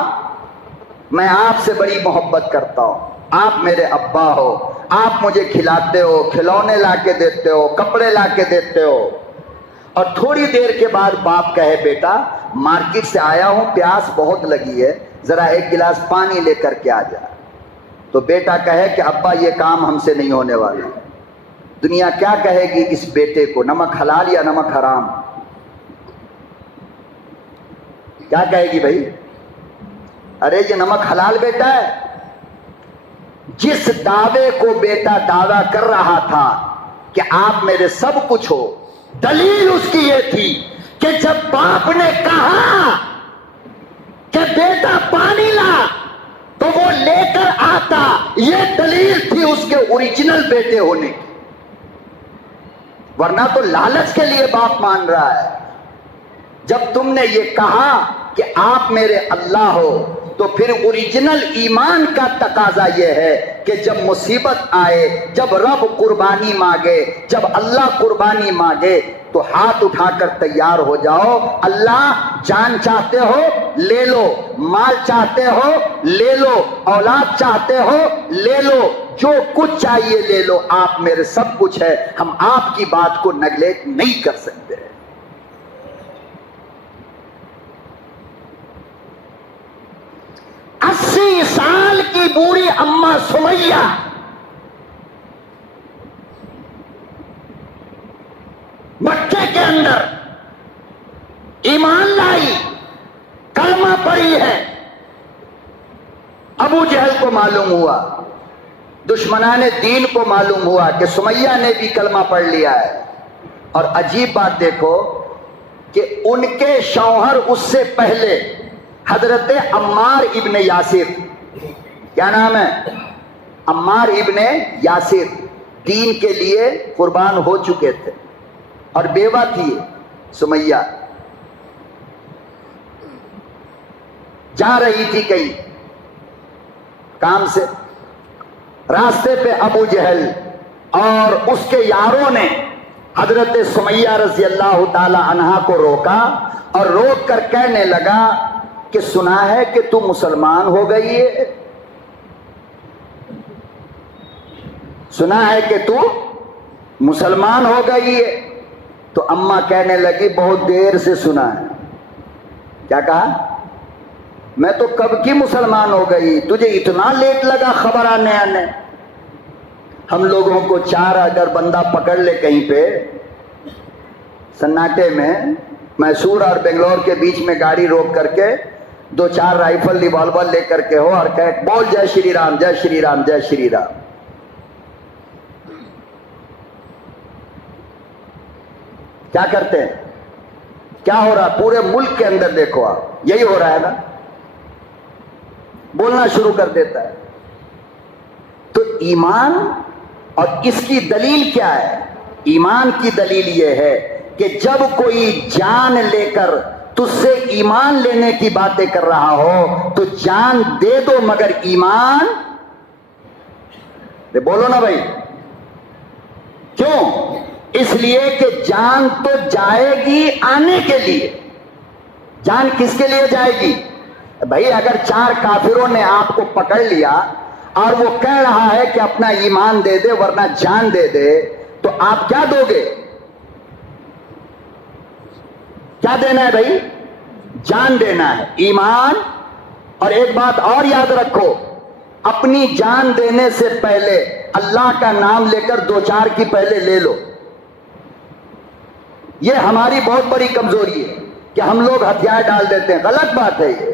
میں آپ سے بڑی محبت کرتا ہوں, آپ میرے ابا ہو, آپ مجھے کھلاتے ہو, کھلونے لا کے دیتے ہو, کپڑے لا کے دیتے ہو, اور تھوڑی دیر کے بعد باپ کہے بیٹا مارکیٹ سے آیا ہوں پیاس بہت لگی ہے ذرا 1 گلاس پانی لے کر کے آ جا. تو بیٹا کہے کہ ابا یہ کام ہم سے نہیں ہونے والا. دنیا کیا کہے گی اس بیٹے کو, نمک حلال یا نمک حرام؟ کیا کہے گی بھائی؟ ارے یہ نمک حلال بیٹا ہے. جس دعوے کو بیٹا دعویٰ کر رہا تھا کہ آپ میرے سب کچھ ہو, دلیل اس کی یہ تھی کہ جب باپ نے کہا کہ بیٹا پانی لا تو وہ لے کر آتا, یہ دلیل تھی اس کے اوریجنل بیٹے ہونے کی. ورنہ تو لالچ کے لیے باپ مان رہا ہے. جب تم نے یہ کہا کہ آپ میرے اللہ ہو تو پھر اوریجنل ایمان کا تقاضا یہ ہے کہ جب مصیبت آئے, جب رب قربانی مانگے, جب اللہ قربانی مانگے تو ہاتھ اٹھا کر تیار ہو جاؤ. اللہ جان چاہتے ہو لے لو, مال چاہتے ہو لے لو, اولاد چاہتے ہو لے لو, جو کچھ چاہیے لے لو, آپ میرے سب کچھ ہے, ہم آپ کی بات کو نیگلیکٹ نہیں کر سکتے. 80 سال کی بوڑھی اماں سمیہ مکے کے اندر ایمان لائی، کلمہ پڑھی ہے۔ ابو جہل کو معلوم ہوا، دشمنان دین کو معلوم ہوا کہ سمیہ نے بھی کلمہ پڑھ لیا ہے۔ اور عجیب بات دیکھو کہ ان کے شوہر اس سے پہلے حضرت عمار ابن یاسر، کیا نام ہے؟ عمار ابن یاسر، دین کے لیے قربان ہو چکے تھے اور بیوہ تھی سمیہ، جا رہی تھی کہیں کام سے، راستے پہ ابو جہل اور اس کے یاروں نے حضرت سمیہ رضی اللہ تعالی عنہا کو روکا اور روک کر کہنے لگا کہ سنا ہے کہ تو مسلمان ہو گئی ہے، سنا ہے کہ تو مسلمان ہو گئی ہے۔ تو اماں کہنے لگی بہت دیر سے سنا ہے۔ کیا کہا؟ میں تو کب کی مسلمان ہو گئی، تجھے اتنا لیٹ لگا خبر آنے۔ ہم لوگوں کو چار اگر بندہ پکڑ لے کہیں پہ سناٹے میں، میسور اور بنگلور کے بیچ میں گاڑی روک کر کے 2-4 رائفل ریوالور لے کر کے ہو اور کہ بول جے شری رام جے شری رام جے شری رام، کیا کرتے ہیں؟ کیا ہو رہا ہے پورے ملک کے اندر؟ دیکھو آپ، یہی ہو رہا ہے نا، بولنا شروع کر دیتا ہے۔ تو ایمان، اور اس کی دلیل کیا ہے؟ ایمان کی دلیل یہ ہے کہ جب کوئی جان لے کر تجھ سے ایمان لینے کی باتیں کر رہا ہو تو جان دے دو، مگر ایمان بولو نا بھائی، کیوں؟ اس لیے کہ جان تو جائے گی آنے کے لیے۔ جان کس کے لیے جائے گی؟ بھائی اگر 4 کافروں نے آپ کو پکڑ لیا اور وہ کہہ رہا ہے کہ اپنا ایمان دے دے ورنہ جان دے دے، تو آپ کیا دو گے؟ کیا دینا ہے بھائی؟ جان دینا ہے، ایمان۔ اور ایک بات اور یاد رکھو، اپنی جان دینے سے پہلے اللہ کا نام لے کر 2-4 کی پہلے لے لو۔ یہ ہماری بہت بڑی کمزوری ہے کہ ہم لوگ ہتھیار ڈال دیتے ہیں، غلط بات ہے یہ۔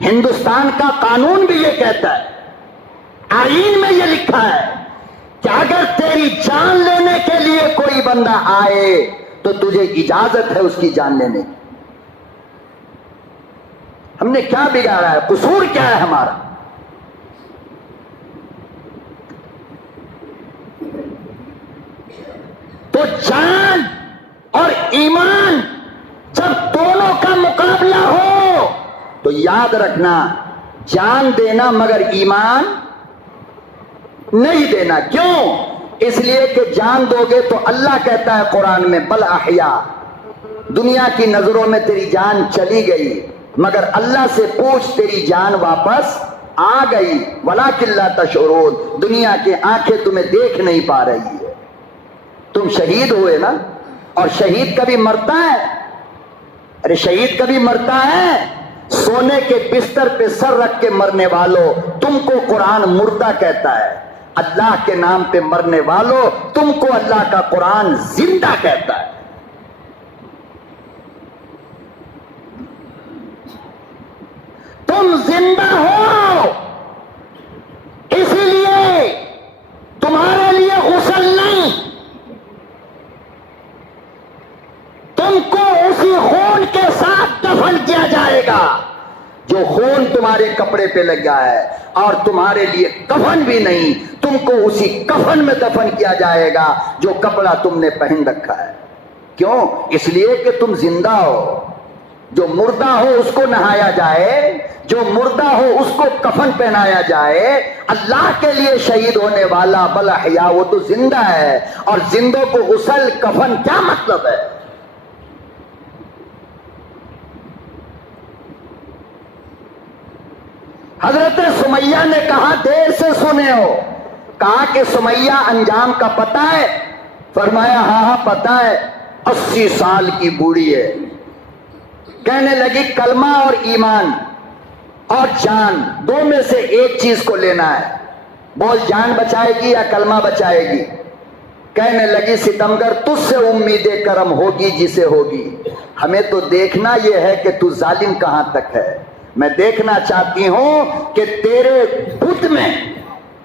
ہندوستان کا قانون بھی یہ کہتا ہے، آئین میں یہ لکھا ہے کہ اگر تیری جان لینے کے لیے کوئی بندہ آئے تو تجھے اجازت ہے اس کی جان لینے کی۔ ہم نے کیا بگاڑا ہے؟ قصور کیا ہے ہمارا؟ تو جان اور ایمان جب دونوں کا مقابلہ ہو تو یاد رکھنا، جان دینا مگر ایمان نہیں دینا۔ کیوں؟ اس لیے کہ جان دو گے تو اللہ کہتا ہے قرآن میں بل احیا، دنیا کی نظروں میں تیری جان چلی گئی، مگر اللہ سے پوچھ تیری جان واپس آ گئی، ولکن لا تشعرون، دنیا کی آنکھیں تمہیں دیکھ نہیں پا رہی ہے۔ تم شہید ہوئے نا، اور شہید کبھی مرتا ہے؟ ارے شہید کبھی مرتا ہے؟ سونے کے بستر پہ سر رکھ کے مرنے والوں، تم کو قرآن مردہ کہتا ہے۔ اللہ کے نام پہ مرنے والوں، تم کو اللہ کا قرآن زندہ کہتا ہے۔ تم زندہ ہو، اسی لیے تمہارے لیے غسل نہیں، تم کو اسی خون کے ساتھ دفن کیا جائے گا جو خون تمہارے کپڑے پہ لگا ہے، اور تمہارے لیے کفن بھی نہیں، تم کو اسی کفن میں دفن کیا جائے گا جو کپڑا تم نے پہن رکھا ہے۔ کیوں؟ اس لیے کہ تم زندہ ہو۔ جو مردہ ہو اس کو نہایا جائے، جو مردہ ہو اس کو کفن پہنایا جائے۔ اللہ کے لیے شہید ہونے والا بل احیا، وہ تو زندہ ہے، اور زندوں کو غسل کفن کیا مطلب ہے؟ حضرت سمیہ نے کہا دیر سے سنے ہو، کہا کہ سمیہ انجام کا پتہ ہے؟ فرمایا ہاں پتہ ہے، 80 سال کی بوڑھی ہے۔ کہنے لگی کلمہ اور ایمان اور جان، دو میں سے ایک چیز کو لینا ہے، بول جان بچائے گی یا کلمہ بچائے گی؟ کہنے لگی ستمگر تجھ سے امید کرم ہوگی جسے ہوگی، ہمیں تو دیکھنا یہ ہے کہ تو ظالم کہاں تک ہے. میں دیکھنا چاہتی ہوں کہ تیرے بت میں،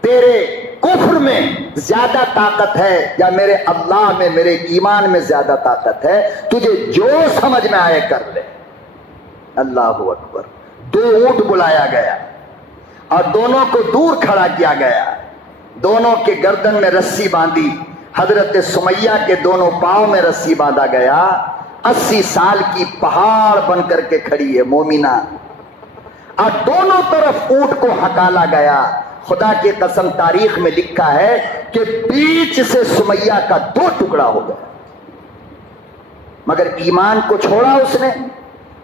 تیرے کفر میں زیادہ طاقت ہے یا میرے اللہ میں، میرے ایمان میں زیادہ طاقت ہے. تجھے جو سمجھ میں آئے کر لے. اللہ اکبر. 2 اونٹ بلایا گیا اور دونوں کو دور کھڑا کیا گیا. دونوں کے گردن میں رسی باندھی. حضرت سمیہ کے دونوں پاؤں میں رسی باندھا گیا. 80 سال کی پہاڑ بن کر کے کھڑی ہے مومنہ، اور دونوں طرف اونٹ کو ہکالا گیا. خدا کی قسم تاریخ میں لکھا ہے کہ بیچ سے سمیہ کا 2 ٹکڑا ہو گیا، مگر ایمان کو چھوڑا اس نے.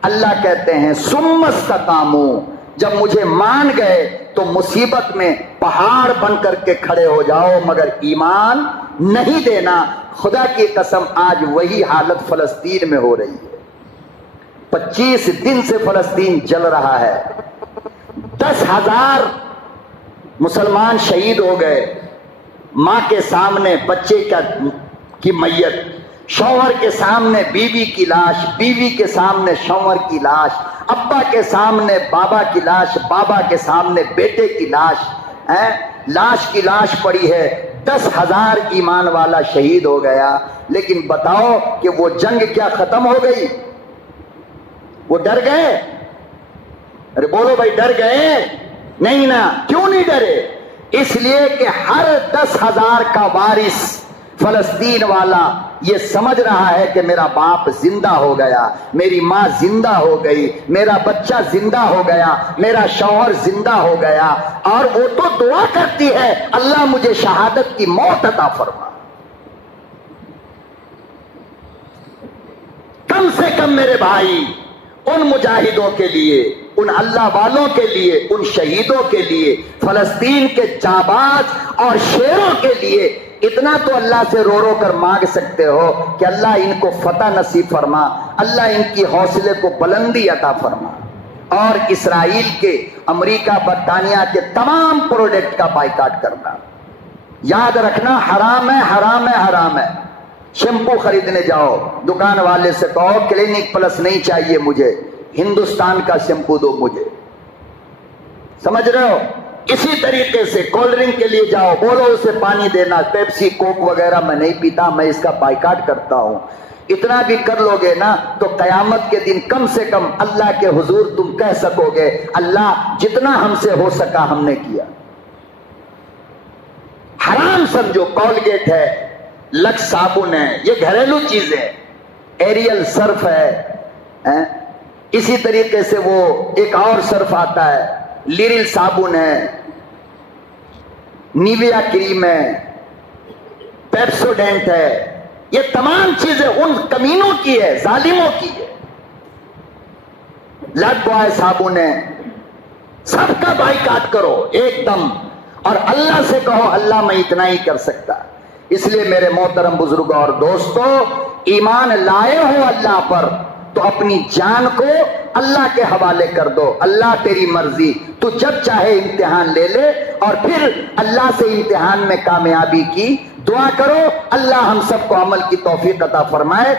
اللہ کہتے ہیں ثم استقاموا، جب مجھے مان گئے تو مصیبت میں پہاڑ بن کر کے کھڑے ہو جاؤ، مگر ایمان نہیں دینا. خدا کی قسم آج وہی حالت فلسطین میں ہو رہی ہے. 25 دن سے فلسطین جل رہا ہے. 10,000 مسلمان شہید ہو گئے. ماں کے سامنے بچے کی میت، شوہر کے سامنے بیوی کی لاش، بیوی کے سامنے شوہر کی لاش، ابا کے سامنے بابا کی لاش، بابا کے سامنے بیٹے کی لاش. لاش کی لاش پڑی ہے. 10,000 ایمان والا شہید ہو گیا. لیکن بتاؤ کہ وہ جنگ کیا ختم ہو گئی؟ وہ ڈر گئے؟ ارے بولو بھائی، ڈر گئے؟ نہیں نا. کیوں نہیں ڈرے؟ اس لیے کہ ہر 10,000 کا وارث فلسطین والا یہ سمجھ رہا ہے کہ میرا باپ زندہ ہو گیا، میری ماں زندہ ہو گئی، میرا بچہ زندہ ہو گیا، میرا شوہر زندہ ہو گیا. اور وہ تو دعا کرتی ہے اللہ مجھے شہادت کی موت عطا فرما. کم سے کم میرے بھائی ان مجاہدوں کے لیے، ان اللہ والوں کے لیے، ان شہیدوں کے لیے، فلسطین کے جانباز اور شیروں کے لیے اتنا تو اللہ سے رو رو کر مانگ سکتے ہو کہ اللہ ان کو فتح نصیب فرما، اللہ ان کی حوصلے کو بلندی عطا فرما. اور اسرائیل کے، امریکہ برطانیہ کے تمام پروڈکٹ کا بائیکاٹ کرنا. یاد رکھنا حرام ہے، حرام ہے، حرام ہے. شیمپو خریدنے جاؤ، دکان والے سے کہو کلینک پلس نہیں چاہیے مجھے، ہندوستان کا شیمپو دو مجھے. سمجھ رہے ہو؟ اسی طریقے سے کولڈ ڈرنک کے لیے جاؤ، بولو اسے پانی دینا، پیپسی کوک وغیرہ میں نہیں پیتا، میں اس کا بائیکاٹ کرتا ہوں. اتنا بھی کر لو گے نا تو قیامت کے دن کم سے کم اللہ کے حضور تم کہہ سکو گے اللہ جتنا ہم سے ہو سکا ہم نے کیا. حرام سمجھو کولگیٹ ہے، لکس صابن ہے، یہ گھریلو چیزیں، ایریل سرف ہے، اسی طریقے سے وہ ایک اور سرف آتا ہے، لیرل صابن ہے، نیویا کریم ہے، پیپسوڈینٹ ہے. یہ تمام چیزیں ان کمینوں کی ہے، ظالموں کی ہے. لائف بوائے صابن ہے. سب کا بائیکاٹ کرو ایک دم، اور اللہ سے کہو اللہ میں اتنا ہی کر سکتا. اس لیے میرے محترم بزرگوں اور دوستو، ایمان لائے ہو اللہ پر تو اپنی جان کو اللہ کے حوالے کر دو. اللہ تیری مرضی، تو جب چاہے امتحان لے لے، اور پھر اللہ سے امتحان میں کامیابی کی دعا کرو. اللہ ہم سب کو عمل کی توفیق عطا فرمائے.